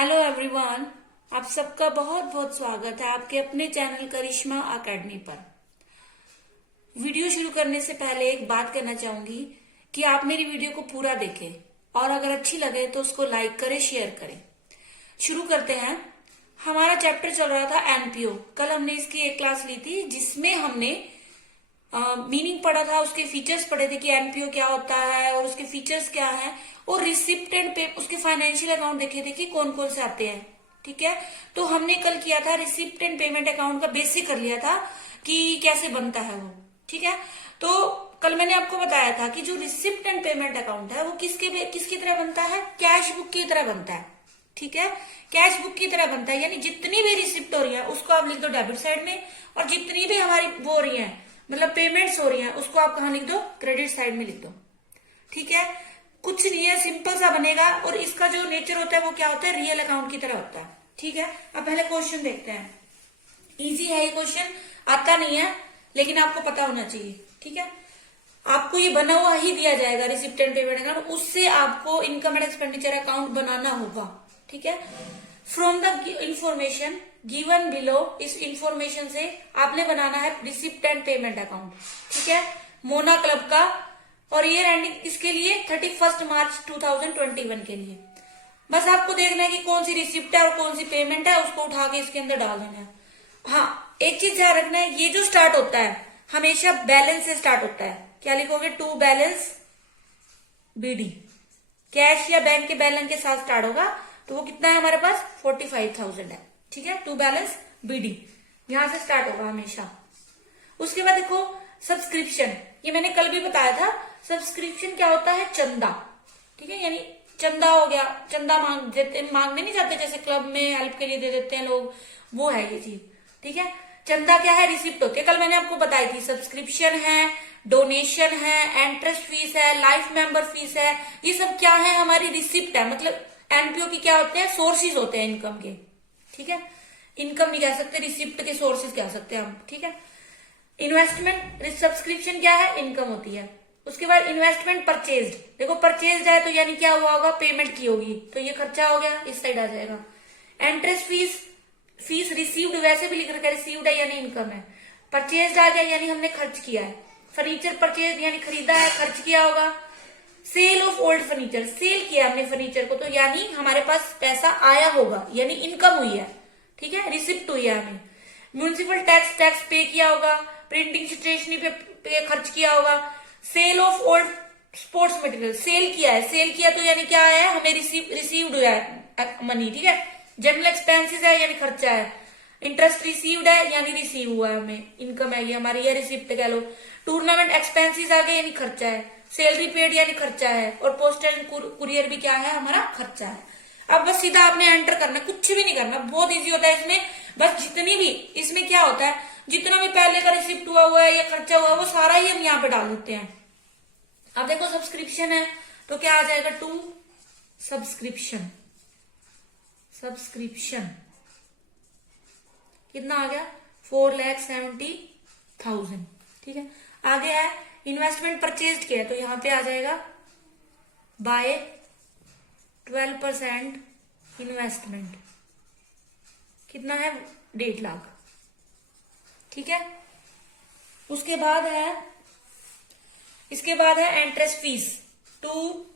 Hello everyone. आप सबका बहुत बहुत स्वागत है आपके अपने चैनल करिश्मा एकेडमी पर। वीडियो शुरू करने से पहले एक बात कहना चाहूंगी कि आप मेरी वीडियो को पूरा देखें और अगर अच्छी लगे तो उसको लाइक करें, शेयर करें। शुरू करते हैं। हमारा चैप्टर चल रहा था एनपीओ। कल हमने इसकी एक क्लास ली थी जिसमें हमने मीनिंग पढ़ा था, उसके फीचर्स पढ़े थे कि एनपीओ क्या होता है और उसके फीचर्स क्या है, और रिसिप्ट एंड पे उसके फाइनेंशियल अकाउंट देखे थे कि कौन कौन से आते हैं। ठीक है, तो हमने कल किया था रिसिप्ट एंड पेमेंट अकाउंट का बेसिक कर लिया था कि कैसे बनता है वो। ठीक है, तो कल मैंने आपको बताया था कि जो रिसिप्ट एंड पेमेंट अकाउंट है वो किसकी तरह बनता है, कैश बुक की तरह बनता है। ठीक है, कैश बुक की तरह बनता है, यानी जितनी भी रिसिप्ट हो रही है उसको आप लिख दो डेबिट साइड में, और जितनी भी हमारी वो हो रही है मतलब पेमेंट्स हो रही हैं उसको आप कहाँ लिख दो, क्रेडिट साइड में लिख दो। ठीक है, कुछ नहीं है, सिंपल सा बनेगा। और इसका जो नेचर होता है वो क्या होता है, रियल अकाउंट की तरह होता है। ठीक है, अब पहले क्वेश्चन देखते हैं। इजी है ये क्वेश्चन, आता नहीं है लेकिन आपको पता होना चाहिए। ठीक है, आपको ये बना हुआ ही दिया जाएगा रिसिप्ट एंड पेमेंट अकाउंट, उससे आपको इनकम एंड एक्सपेंडिचर अकाउंट बनाना होगा। ठीक है, from the information given below, इस इंफॉर्मेशन से आपने बनाना है रिसिप्ट एंड पेमेंट अकाउंट। ठीक है, मोना क्लब का, और ईयर एंडिंग इसके लिए 31 मार्च 2021 के लिए। बस आपको देखना है कि कौन सी रिसिप्ट है और कौन सी पेमेंट है, उसको उठा के इसके अंदर डाल देना है। हाँ, एक चीज ध्यान रखना है, ये जो स्टार्ट होता है हमेशा बैलेंस से स्टार्ट होता है। क्या लिखोगे, टू बैलेंस बीडी, कैश या बैंक के बैलेंस के साथ स्टार्ट होगा। तो वो कितना है हमारे पास, 45,000 है। ठीक है, टू बैलेंस बीडी यहां से स्टार्ट होगा हमेशा। उसके बाद देखो सब्सक्रिप्शन, ये मैंने कल भी बताया था। सब्सक्रिप्शन क्या होता है, चंदा। ठीक है, यानी चंदा हो गया, चंदा मांगने नहीं जाते जैसे क्लब में हेल्प के लिए दे देते हैं लोग, वो है ये चीज। ठीक है, चंदा क्या है, रिसिप्ट होती है, कल मैंने आपको बताई थी। सब्सक्रिप्शन है, डोनेशन है, इंटरेस्ट फीस है, लाइफ मेंबर फीस है, ये सब क्या है, हमारी रिसिप्ट है। मतलब एनपीओ की क्या होते हैं, सोर्सेज होते हैं इनकम के। ठीक है, इनकम नहीं कह सकते, रिसिप्ट के सोर्सेज कह सकते हैं हम। ठीक है, इन्वेस्टमेंट सब्सक्रिप्शन क्या है, इनकम होती है। उसके बाद इन्वेस्टमेंट परचेज्ड, देखो परचेज्ड है तो यानी क्या हुआ होगा, पेमेंट की होगी, तो ये खर्चा हो गया, इस साइड आ जाएगा। इंटरेस्ट फीस, फीस रिसीव्ड वैसे भी लिख रखा है, रिसीव्ड है यानी इनकम है। परचेज्ड आ गया यानी हमने खर्च किया है। फर्नीचर परचेज यानी खरीदा है, खर्च किया होगा। Sale of old furniture, sale किया हमने फर्नीचर को, तो यानी हमारे पास पैसा आया होगा, यानी इनकम हुई है। ठीक है, रिसिप्ट हुई है हमें। म्यूनिसिपल टैक्स, टैक्स पे किया होगा। प्रिंटिंग स्टेशनरी पे खर्च किया होगा। Sale of old sports material, sale किया है, सेल किया तो यानी क्या आया है, हमें रिसीव्ड हुआ है मनी। ठीक है, जनरल एक्सपेंसेस है यानी खर्चा है। इंटरेस्ट रिसीव्ड है यानी रिसीव हुआ है हमें, इनकम है ये हमारी, या रिसिप्ट कह लो। टूर्नामेंट एक्सपेंसेस आ गए यानी खर्चा है। सैलरी पेड यानी खर्चा है, और पोस्टल कुरियर भी क्या है, हमारा खर्चा है। अब बस सीधा आपने एंटर करना, कुछ भी नहीं करना, बहुत इजी होता है इसमें। बस जितनी भी इसमें क्या होता है, जितना भी पहले का रिसिप्ट हुआ है या खर्चा हुआ है वो सारा ही हम यहाँ पे डाल देते हैं। अब देखो सब्सक्रिप्शन है तो क्या आ जाएगा, टू सब्सक्रिप्शन, सब्सक्रिप्शन कितना आ गया, 4,70,000। ठीक है, आगे है इन्वेस्टमेंट परचेज किया तो यहां पे आ जाएगा बाय 12% इन्वेस्टमेंट, कितना है, 1.5 लाख। ठीक है, उसके बाद है, इसके बाद है entrance fees, to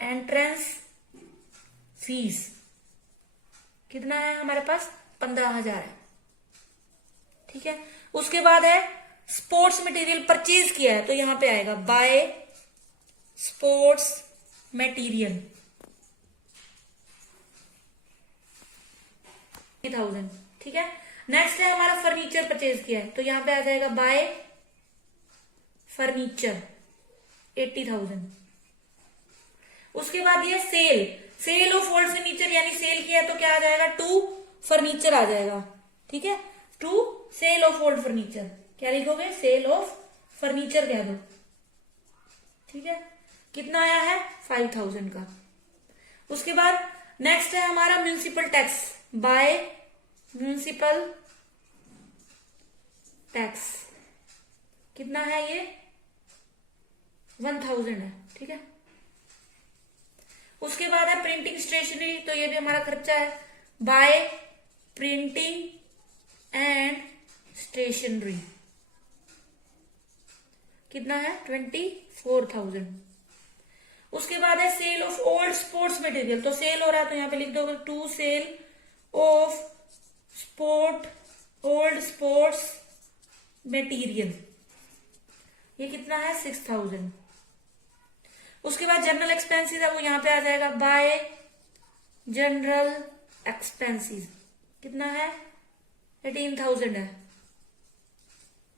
entrance fees कितना है हमारे पास, 15,000 है। ठीक है, उसके बाद है स्पोर्ट्स मटेरियल परचेज किया है तो यहां पे आएगा बाय स्पोर्ट्स मटेरियल 30,000। ठीक है, नेक्स्ट है हमारा फर्नीचर परचेज किया है तो यहां पे आ जाएगा बाय फर्नीचर 80,000। उसके बाद ये sale, sale of old furniture यानी सेल किया तो क्या आ जाएगा, टू फर्नीचर आ जाएगा। ठीक है, to sale of old furniture, क्या लिखोगे, सेल ऑफ फर्नीचर कह दो। ठीक है, कितना आया है, 5,000 का। उसके बाद नेक्स्ट है हमारा municipal tax, by municipal tax कितना है ये, 1,000 है। ठीक है, उसके बाद है प्रिंटिंग स्टेशनरी, तो ये भी हमारा खर्चा है। बाय प्रिंटिंग एंड स्टेशनरी कितना है 24,000। उसके बाद है sale of old sports material, तो सेल हो रहा है तो यहाँ पे लिख दोगे to sale of old sports material, ये कितना है 6,000। उसके बाद जनरल एक्सपेंसेस है वो यहाँ पे आ जाएगा बाय जनरल एक्सपेंसेस, कितना है 18,000 है,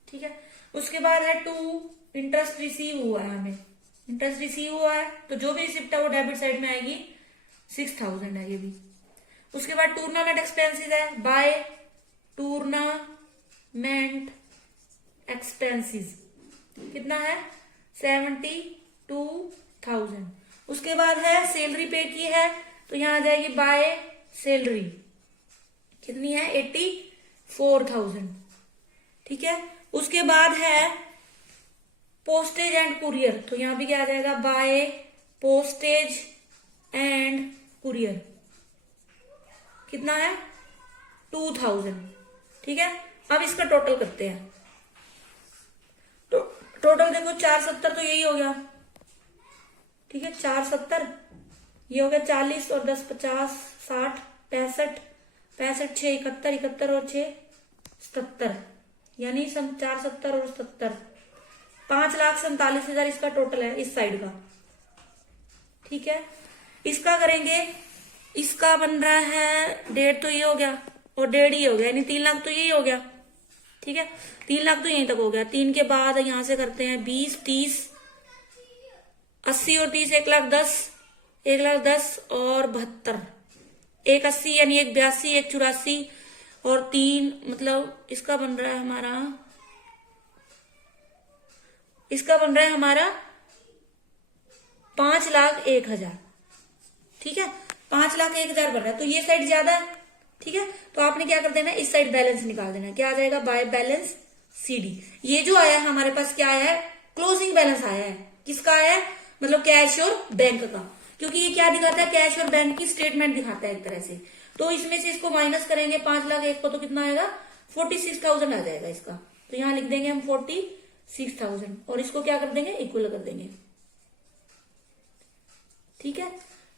ठीक है। उसके बाद है टू इंटरेस्ट रिसीव हुआ है, हमें इंटरेस्ट रिसीव हुआ है तो जो भी रिसिप्ट है वो डेबिट साइड में आएगी, 6,000 है ये भी। उसके बाद टूर्नामेंट एक्सपेंसेस है बाय टूर्नामेंट एक्सपेंसेस, कितना है 72,000। उसके बाद है सैलरी पे की है तो यहां आ जाएगी बाय सैलरी, कितनी है 84,000, ठीक है। उसके बाद है पोस्टेज एंड कुरियर, तो यहां भी क्या आ जाएगा बाय पोस्टेज एंड कुरियर, कितना है 2,000, ठीक है। अब इसका टोटल करते हैं, तो टोटल देखो 470 तो यही हो गया, ठीक है। 470 ये हो गया 40 और 10 50 60 65 65 6 71 71 और 6 77, यानी 470 और 77 5,47,000 इसका टोटल है इस साइड का, ठीक है। इसका करेंगे, इसका बन रहा है 1.5 तो ये हो गया और 1.5 ये हो गया, यानी 3 लाख तो यही हो गया, ठीक है। 3 लाख तो यहीं तक हो गया। 3 के बाद यहां से करते हैं 20 30 80 और 30 1,10,000 1,10,000 और 72 एक 80 यानी एक 82 एक 84 और 3 मतलब इसका बन रहा है हमारा 5,01,000, ठीक है। 5,01,000 बन रहा है तो ये साइड ज्यादा है, ठीक है। तो आपने क्या कर देना है, इस साइड बैलेंस निकाल देना है, क्या आ जाएगा बाय बैलेंस सीडी। ये जो आया है हमारे पास क्या आया है, क्लोजिंग बैलेंस आया है, किसका आया है, मतलब कैश और बैंक का, क्योंकि ये क्या दिखाता है, कैश और बैंक की स्टेटमेंट दिखाता है एक तरह से। तो इसमें से इसको माइनस करेंगे 5,01,000 को तो कितना आएगा 46,000 आ जाएगा इसका, तो यहां लिख देंगे हम 46,000 और इसको क्या कर देंगे इक्वल कर देंगे, ठीक है।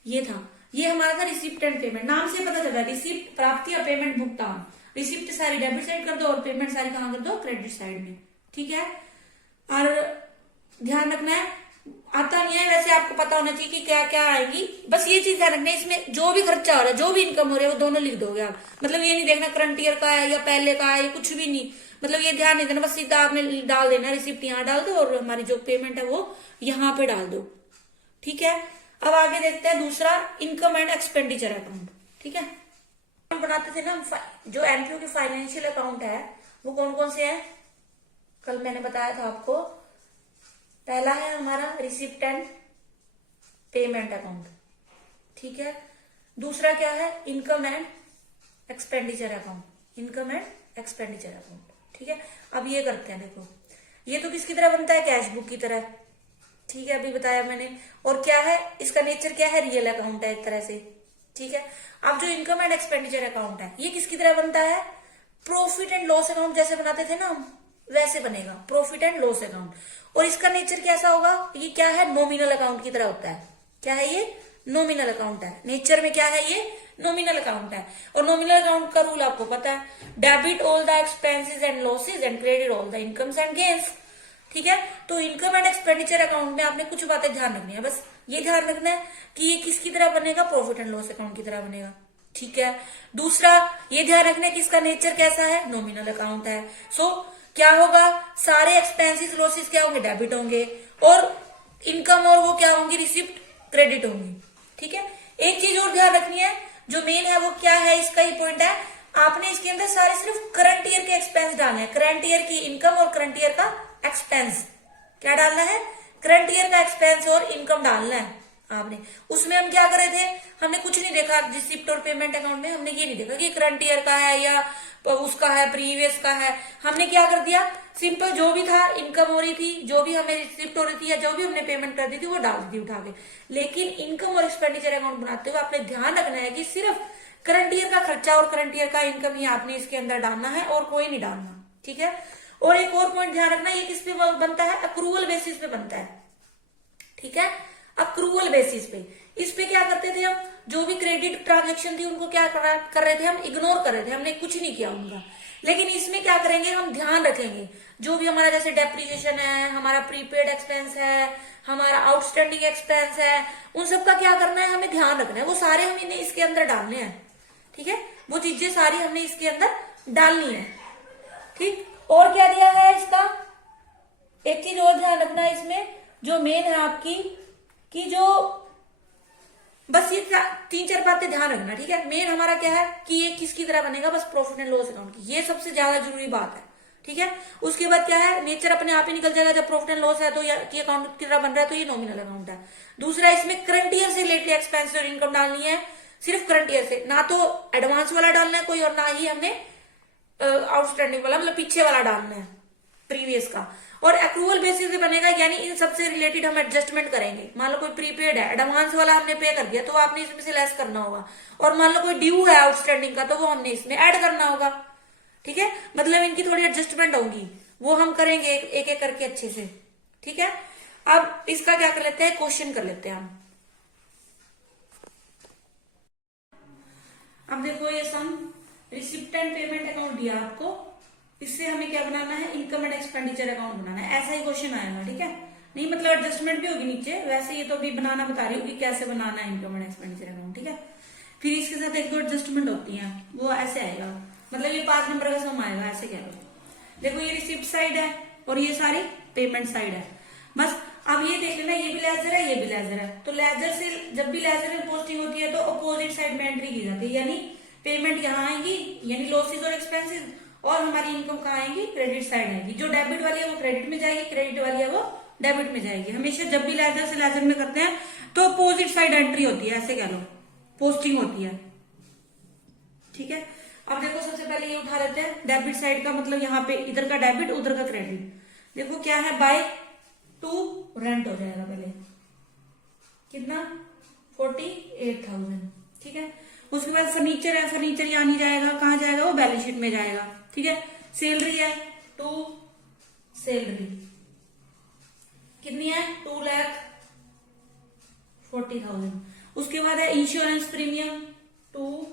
ये था, ये हमारा था रिसिप्ट एंड पेमेंट। नाम से पता चला रिसिप्ट प्राप्ति और पेमेंट भुगतान, रिसिप्ट सारी डेबिट साइड कर दो और पेमेंट सारी कहां कर दो क्रेडिट साइड में, ठीक है। और ध्यान रखना है, आता नहीं है वैसे आपको पता होना चाहिए कि क्या क्या आएगी, बस ये चीज ध्यान रखना है, इसमें जो भी खर्चा हो रहा है जो भी इनकम हो रही है वो दोनों लिख दोगे आप, मतलब ये नहीं देखना करंट ईयर का है या पहले का है, कुछ भी नहीं, मतलब ये ध्यान नहीं देना, बस सीधा आपने डाल देना, रिसिप्ट यहाँ डाल दो और हमारी जो पेमेंट है वो यहाँ पे डाल दो, ठीक है। अब आगे देखते हैं दूसरा इनकम एंड एक्सपेंडिचर अकाउंट, ठीक है। हम बनाते थे ना जो एनपीओ के फाइनेंशियल अकाउंट है वो कौन कौन से हैं, कल मैंने बताया था आपको। पहला है हमारा रिसिप्ट एंड पेमेंट अकाउंट, ठीक है। दूसरा क्या है income and expenditure account, income and expenditure account, ठीक है। अब ये करते हैं, देखो ये तो किसकी तरह बनता है, कैश बुक की तरह, ठीक है, अभी बताया मैंने। और क्या है इसका नेचर, क्या है रियल अकाउंट है एक तरह से, ठीक है। अब जो इनकम एंड एक्सपेंडिचर अकाउंट है ये किसकी तरह बनता है, प्रॉफिट एंड लॉस अकाउंट जैसे बनाते थे ना हम वैसे बनेगा, प्रॉफिट एंड लॉस अकाउंट। और इसका नेचर कैसा होगा, ये क्या है नॉमिनल अकाउंट की तरह होता है, क्या है ये नॉमिनल अकाउंट है, नेचर में क्या है ये नॉमिनल अकाउंट है। और नॉमिनल अकाउंट का रूल आपको पता है, debit all the expenses and losses and credit all the incomes and gains, ठीक है। तो इनकम एंड एक्सपेंडिचर अकाउंट में आपने कुछ बातें ध्यान रखनी है, बस ये ध्यान रखना है कि ये किसकी तरह बनेगा, प्रॉफिट एंड लॉस अकाउंट की तरह बनेगा, ठीक है। दूसरा ये ध्यान रखना है कि इसका नेचर कैसा है, नॉमिनल अकाउंट है। सो क्या होगा, सारे एक्सपेंसेस लॉसेस क्या होंगे, डेबिट होंगे, और इनकम और वो क्या होंगी, रिसिप्ट क्रेडिट होंगी, ठीक है। एक चीज और ध्यान रखनी है, जो मेन है वो क्या है, इसका ही पॉइंट है, आपने इसके अंदर सारे सिर्फ करंट ईयर के एक्सपेंस डालने हैं, करंट ईयर की इनकम और करंट ईयर का एक्सपेंस, क्या डालना है, करंट ईयर का एक्सपेंस और इनकम डालना है आपने। उसमें हम क्या कर रहे थे, हमने कुछ नहीं देखा रिसिप्ट और पेमेंट अकाउंट में, हमने ये नहीं देखा कि करंट ईयर का है या उसका है, प्रीवियस का है। हमने क्या कर दिया, सिंपल जो भी था, इनकम हो रही थी, जो भी हमें रिसिप्ट हो रही थी या जो भी हमने पेमेंट कर दी थी वो डाल दी उठा के। लेकिन इनकम और एक्सपेंडिचर अकाउंट बनाते हुए आपने ध्यान रखना है कि सिर्फ करंट ईयर का खर्चा और करंट ईयर का इनकम ही आपने इसके अंदर डालना है और कोई नहीं डालना, ठीक है। और एक और पॉइंट ध्यान रखना, ये किस पे बनता है, अक्रूवल बेसिस पे बनता है, ठीक है, अक्रूवल बेसिस पे। इस पे क्या करते थे हम, जो भी क्रेडिट ट्रांजेक्शन थी उनको क्या कर रहे थे, हम इग्नोर कर रहे थे, हमने कुछ नहीं किया उनका। लेकिन इसमें क्या करेंगे, हम ध्यान रखेंगे जो भी हमारा जैसे डेप्रिसिएशन है, हमारा प्रीपेड एक्सपेंस है, हमारा आउटस्टैंडिंग एक्सपेंस है, उन सब का क्या करना है, हमें ध्यान रखना है। वो सारे हम इन्हें इसके अंदर डालने हैं, ठीक है, वो चीजें सारी हमने इसके अंदर डालनी है, ठीक। और क्या दिया है इसका, एक चीज और ध्यान रखना है इसमें, जो मेन है आपकी कि जो बस ये 3-4 बातें ध्यान रखना, ठीक है। मेन हमारा क्या है कि ये किसकी तरह बनेगा, बस प्रॉफिट एंड लॉस अकाउंट की, ये सबसे ज्यादा जरूरी बात है, ठीक है। उसके बाद क्या है, नेचर अपने आप ही निकल जाएगा, जब प्रॉफिट एंड लॉस है तो ये अकाउंट की तरह बन रहा है तो ये नॉमिनल अकाउंट है। दूसरा, इसमें करंट ईयर से रिलेटेड एक्सपेंस और इनकम डालनी है, सिर्फ करंट ईयर से, ना तो एडवांस वाला डालना है कोई, और ना ही हमने आउटस्टैंडिंग वाला मतलब पीछे वाला डालना है प्रीवियस का। और अक्रूवल बेसिस पे बनेगा, यानी इन सबसे रिलेटेड हम एडजस्टमेंट करेंगे। मान लो कोई प्रीपेड है, एडवांस वाला हमने पे कर दिया तो आपने इसमें से लेस करना होगा, और मान लो कोई ड्यू है आउटस्टैंडिंग का तो वो हमने इसमें ऐड करना होगा, ठीक है। मतलब इनकी थोड़ी एडजस्टमेंट होगी, वो हम करेंगे एक एक करके अच्छे से, ठीक है। अब इसका क्या कर लेते हैं, क्वेश्चन कर लेते हैं हम। अब देखो ये सम रिसिप्ट एंड पेमेंट अकाउंट दिया आपको, इससे हमें क्या बनाना है, इनकम एंड एक्सपेंडिचर अकाउंट बनाना है। ऐसा ही क्वेश्चन आएगा, ठीक है, नहीं मतलब एडजस्टमेंट भी होगी नीचे, वैसे ये तो अभी बनाना बता रही हूँ कि कैसे बनाना है इनकम एंड एक्सपेंडिचर अकाउंट, ठीक है। फिर इसके साथ एक दो एडजस्टमेंट होती है, वो ऐसे आएगा, मतलब ये 5 नंबर का सम आएगा, ऐसे कह लो। देखो ये रिसिप्ट साइड है और ये सारी पेमेंट साइड है, बस। अब ये देख लेना, ये भी लेजर है, ये भी लेजर है, तो लेजर से जब भी लेजर में पोस्टिंग होती है तो अपोजिट साइड में एंट्री की जाती है, यानी पेमेंट यहाँ आएगी, यानी लॉसेज और एक्सपेंसेस, और हमारी इनकम कहाँ आएगी, क्रेडिट साइड आएगी। जो डेबिट वाली है वो क्रेडिट में जाएगी, क्रेडिट वाली है वो डेबिट में जाएगी। हमेशा जब भी लेजर से लेजर में करते हैं तो अपोजिट साइड एंट्री होती है, ऐसे कह लो, पोस्टिंग होती है, ठीक है। अब देखो सबसे पहले ये उठा लेते हैं डेबिट साइड का, मतलब यहाँ पे इधर का डेबिट उधर का क्रेडिट। देखो क्या है, बाय टू रेंट हो जाएगा पहले, कितना 48,000, ठीक है। उसके बाद फर्नीचर है, फर्नीचर यहाँ नहीं जाएगा, कहाँ जाएगा, वो बैलेंस शीट में जाएगा, ठीक है। सैलरी है, टू सैलरी कितनी है, 2,40,000। उसके बाद है insurance premium, to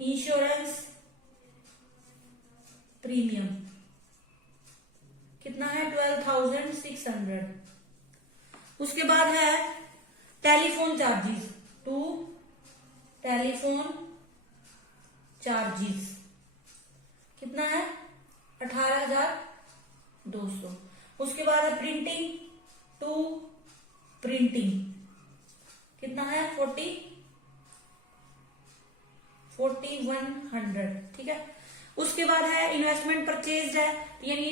insurance premium कितना है, 12,600। उसके बाद है telephone charges, to telephone charges कितना है, 18,200। उसके बाद है प्रिंटिंग, टू प्रिंटिंग कितना है, 4100, ठीक है। उसके बाद है इन्वेस्टमेंट परचेज है, यानी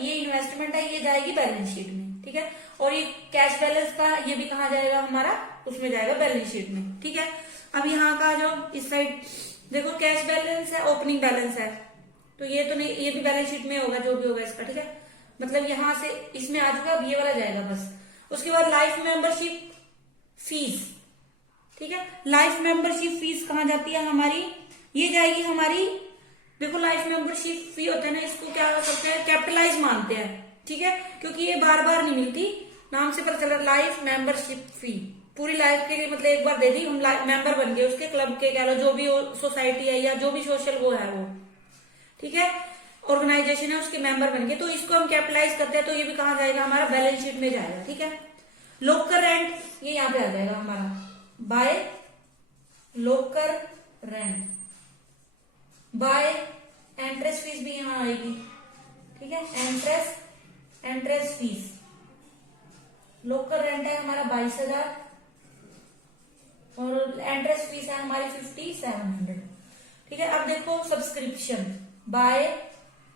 ये इन्वेस्टमेंट है, ये जाएगी बैलेंस शीट में, ठीक है। और ये कैश बैलेंस का, ये भी कहाँ जाएगा हमारा, उसमें जाएगा बैलेंस शीट में, ठीक है। अब यहाँ का जो इस साइड देखो कैश बैलेंस है, ओपनिंग बैलेंस है, तो ये तो नहीं, ये भी बैलेंस शीट में होगा जो भी होगा इसका, ठीक है। मतलब यहां से इसमें आ जाएगा, अब ये वाला जाएगा बस। उसके बाद लाइफ मेंबरशिप फीस, ठीक है। लाइफ मेंबरशिप फीस कहाँ जाती है हमारी, ये जाएगी हमारी, देखो लाइफ मेंबरशिप फी होता है ना, इसको क्या करते हैं, कैपिटलाइज मानते हैं, ठीक है, क्योंकि ये बार बार नहीं मिलती, नाम से पता चला लाइफ मेंबरशिप फी, पूरी लाइफ के लिए, मतलब एक बार दे दी, हम मेंबर बन गए उसके, क्लब के कह लो, जो भी सोसाइटी है या जो भी सोशल वो है वो, ठीक है, ऑर्गेनाइजेशन है, उसके मेंबर बन गए, तो इसको हम कैपिटलाइज करते हैं, तो ये भी कहाँ जाएगा, हमारा बैलेंस शीट में जाएगा, ठीक है। लोकर रेंट ये यहाँ पे आ जाएगा हमारा, बाय लोकर रेंट, बाय एंट्रेंस फीस भी यहाँ आएगी, ठीक है, एंट्रेंस फीस। लोकर रेंट है हमारा 22,000 और एंट्रेंस फीस है हमारी 5,700, ठीक है। अब देखो सब्सक्रिप्शन, बाय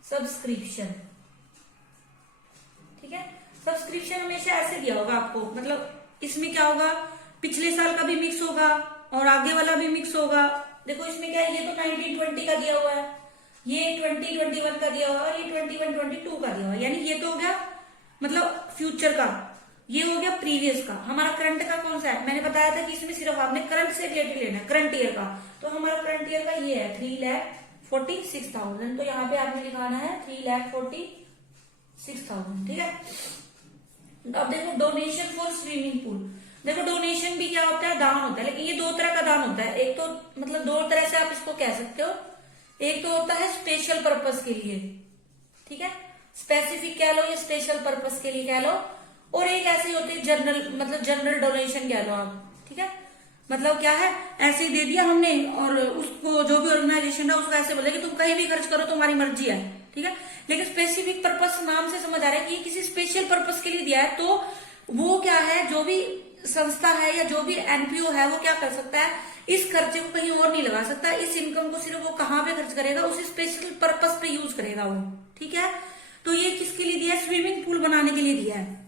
सब्सक्रिप्शन, ठीक है। सब्सक्रिप्शन हमेशा ऐसे दिया होगा आपको, मतलब इसमें क्या होगा, पिछले साल का भी मिक्स होगा और आगे वाला भी मिक्स होगा। देखो इसमें क्या है, ये तो 1920 का दिया हुआ है, ये 2021 का दिया हुआ और ये 21-22 का दिया हुआ, यानी ये तो हो गया मतलब फ्यूचर का, ये हो गया प्रीवियस का। हमारा करंट का कौन सा है, मैंने बताया था कि इसमें सिर्फ आपने करंट से रिलेटेड लेना है, करंट ईयर का। तो हमारा करंट ईयर का ये है 3,46,000, तो यहाँ पे आपने लिखाना है 3,46,000, ठीक है। अब देखो डोनेशन फॉर स्विमिंग पूल, देखो डोनेशन भी क्या होता है, दान होता है, लेकिन ये दो तरह का दान होता है। एक तो मतलब दो तरह से आप इसको कह सकते हो, एक तो होता है स्पेशल पर्पस के लिए, ठीक है, स्पेसिफिक कह लो या स्पेशल पर्पस के लिए कह लो, और एक ऐसे होते हैं जनरल, मतलब जनरल डोनेशन कह लो आप, ठीक है। मतलब क्या है, ऐसे ही दे दिया हमने और उसको जो भी ऑर्गेनाइजेशन है उसको ऐसे बोले कि तुम कहीं भी खर्च करो, तुम्हारी मर्जी है, ठीक है। लेकिन स्पेसिफिक पर्पस नाम से समझ आ रहा है कि ये किसी स्पेशल पर्पस के लिए दिया है, तो वो क्या है, जो भी संस्था है या जो भी एनपीओ है वो क्या कर सकता है, इस खर्चे को कहीं और नहीं लगा सकता, इस इनकम को सिर्फ वो कहाँ पे खर्च करेगा, उस स्पेशल पर्पस पे यूज करेगा वो, ठीक है। तो ये किसके लिए दिया है, स्विमिंग पूल बनाने के लिए दिया है,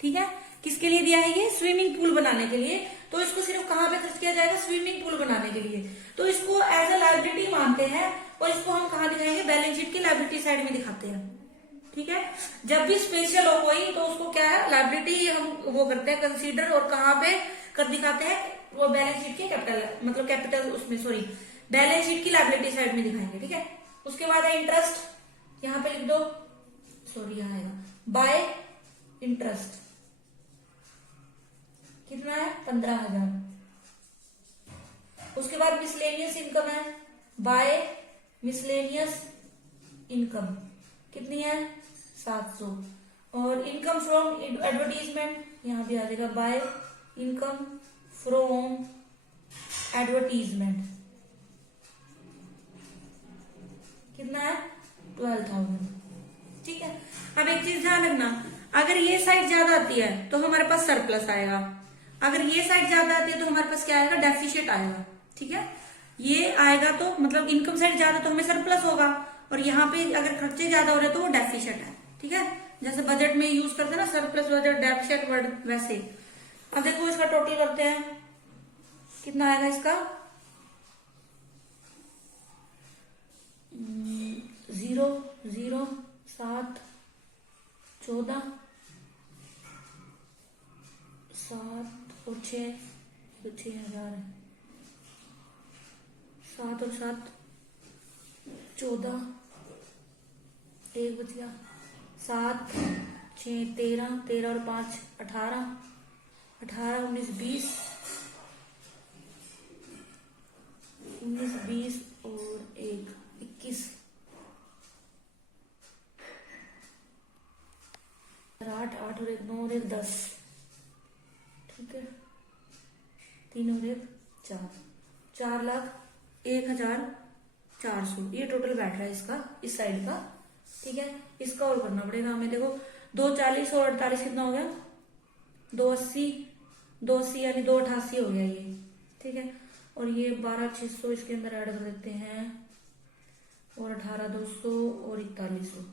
ठीक है। किसके लिए दिया है, ये स्विमिंग पूल बनाने के लिए। तो इसको सिर्फ कहाँ पे खर्च किया जाएगा, स्विमिंग पूल बनाने के लिए। तो इसको एज अ लायबिलिटी मानते हैं और इसको हम कहाँ दिखाएंगे, बैलेंस शीट की लायबिलिटी साइड में दिखाते हैं, ठीक है। जब भी स्पेशल हो कोई तो उसको क्या है, लायबिलिटी हम वो करते हैं कंसीडर, और कहाँ पे कर दिखाते हैं, वो बैलेंस शीट के कैपिटल, मतलब कैपिटल उसमें सॉरी बैलेंस शीट की लायबिलिटी साइड में दिखाएंगे, ठीक है। उसके बाद है इंटरेस्ट, यहाँ पे लिख दो, सॉरी यहाँ आएगा बाय इंटरेस्ट, कितना है 15,000। उसके बाद मिसलेनियस इनकम है, बाय मिसलेनियस इनकम कितनी है 700, और इनकम फ्रॉम एडवर्टीजमेंट यहाँ भी आ जाएगा, बाय इनकम फ्रॉम एडवर्टीजमेंट कितना है 12,000, ठीक है। अब एक चीज ध्यान रखना, अगर ये साइड ज्यादा आती है तो हमारे पास सरप्लस आएगा, अगर ये साइड ज्यादा आती है तो हमारे पास क्या आएगा, डेफिशिएट आएगा, ठीक है। ये आएगा तो मतलब इनकम साइड ज्यादा तो हमें सरप्लस होगा, और यहाँ पे अगर खर्चे ज्यादा हो रहे तो वो डेफिशिएट है, ठीक है। जैसे बजट में यूज करते हैं ना सरप्लस बजट डेफिशिएट वर्ड, वैसे। अब देखो इसका टोटल करते हैं, कितना आएगा इसका 0 0 7 14 7 और 6 तो 6,000 है, 7 और 7 14, एक बच गया 7 6 13 13 और 5 18 18 19 20 19 20 और 1 21 8 8 और 1 9 और 1 10, ठीक है, 3 और 1 4,01,400 ये टोटल बैठ रहा है इसका, इस साइड का, ठीक है। इसका और करना पड़ेगा हमें, देखो 240 और 48 कितना हो गया 280 यानी 288 हो गया ये, ठीक है। और ये 12,600 इसके अंदर ऐड कर देते हैं, और 18,200 और 4100,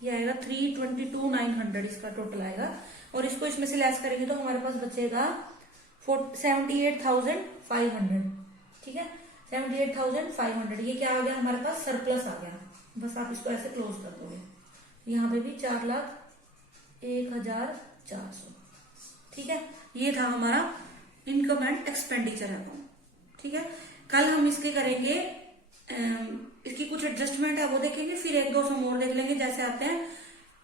ये आएगा 322,900 इसका टोटल आएगा, और इसको इसमें से लेस करेंगे तो हमारे पास बचेगा 78,500, ठीक है, 78,500। ये क्या आ गया हमारे पास, सरप्लस आ गया। बस आप इसको ऐसे क्लोज कर दोगे, यहाँ पे भी 4,01,400, ठीक है। ये था हमारा इनकम एंड एक्सपेंडिचर अकाउंट, ठीक है। कल हम इसके करेंगे इसकी कुछ एडजस्टमेंट है वो देखेंगे, फिर 1-2 सम और देख लेंगे जैसे आते हैं,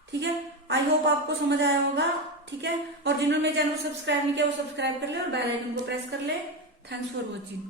ठीक है। आई होप आपको समझ आया होगा, ठीक है। और जिन्होंने चैनल सब्सक्राइब नहीं किया वो सब्सक्राइब कर ले और बेल आइकन को प्रेस कर ले। Thanks for watching.